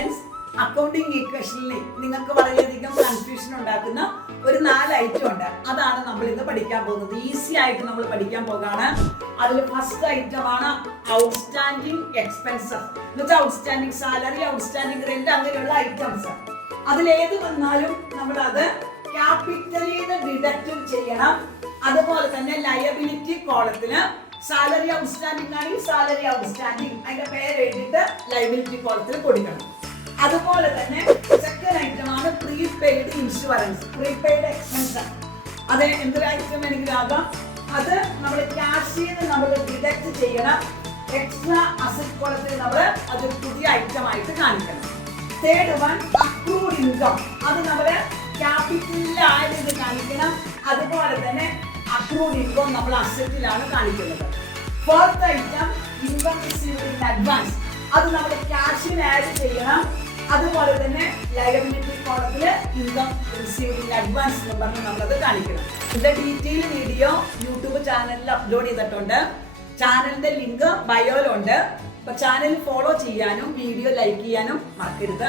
Friends, accounting ഈക്വേഷനിൽ നിങ്ങൾക്ക് വളരെയധികം confusion ഉണ്ടാക്കുന്ന ഒരു 4 ഐറ്റം ഉണ്ട്. അതാണ് നമ്മൾ ഇന്ന് പഠിക്കാൻ പോകുന്നത്. ഈസി ആയിട്ട് നമ്മൾ പഠിക്കാൻ പോകാണ്. അതിൽ ഫസ്റ്റ് ഐറ്റം ആണ് ഔട്ട്സ്റ്റാൻഡിങ് എക്സ്പെൻസസ്. എന്നുവെച്ചാൽ ഔട്ട്സ്റ്റാൻഡിങ് സാലറി, ഔട്ട്സ്റ്റാൻഡിങ് റെന്റ്, അങ്ങനെയുള്ള ഐറ്റംസ്. അതിലേത് വന്നാലും നമ്മൾ അത് ക്യാപിറ്റലിൽ നിന്ന് ഡിഡക്റ്റ് ചെയ്യണം. അതുപോലെ തന്നെ ലയബിലിറ്റി കോളത്തിന് സാലറി ഔട്ട്സ്റ്റാൻഡിങ് ആണെങ്കിൽ സാലറി ഔട്ട്സ്റ്റാൻഡിങ് അതിന്റെ പേര് എഴുതിയിട്ട് ലയബിലിറ്റി കോളത്തിൽ കൊടുക്കണം. അതുപോലെ തന്നെ സെക്കൻഡ് ഐറ്റം ആണ് പ്രീപെയ്ഡ് ഇൻഷുറൻസ്, പ്രീപെയ്ഡ് എക്സ്പെൻസ്. അത് എന്തൊരു ഐറ്റം വേണമെങ്കിലും ആകാം. അത് നമ്മൾ ക്യാഷിൽ നിന്ന് നമ്മൾ ഡിഡക്റ്റ് ചെയ്യണം. എക്സ്ട്രാ അസറ്റ് കോളത്തിൽ നമ്മൾ അത് പുതിയ ഐറ്റം ആയിട്ട് കാണിക്കണം. Third one accrued income. അത് നമ്മൾ ക്യാപിറ്റലിലായത് കാണിക്കണം. അതുപോലെ തന്നെ അക്രൂഡ് ഇൻകം നമ്മൾ അസറ്റിലാണ് കാണിക്കുന്നത്. Fourth item income received in advance. അത് നമ്മൾ ക്യാഷിന് ആഡ് ചെയ്യണം. അതുപോലെ തന്നെ ലയബിലിറ്റി കോളത്തിൽ ഇൻകം റിസീവ്ഡ് ഇൻ അഡ്വാൻസ് എന്ന് പറഞ്ഞ് നമ്മളത് കാണിക്കണം. ഇതിന്റെ ഡീറ്റെയിൽ വീഡിയോ യൂട്യൂബ് ചാനലിൽ അപ്ലോഡ് ചെയ്തിട്ടുണ്ട്. ചാനലിന്റെ ലിങ്ക് ബയോയിലുണ്ട്. അപ്പൊ ചാനൽ ഫോളോ ചെയ്യാനും വീഡിയോ ലൈക്ക് ചെയ്യാനും മറക്കരുത്.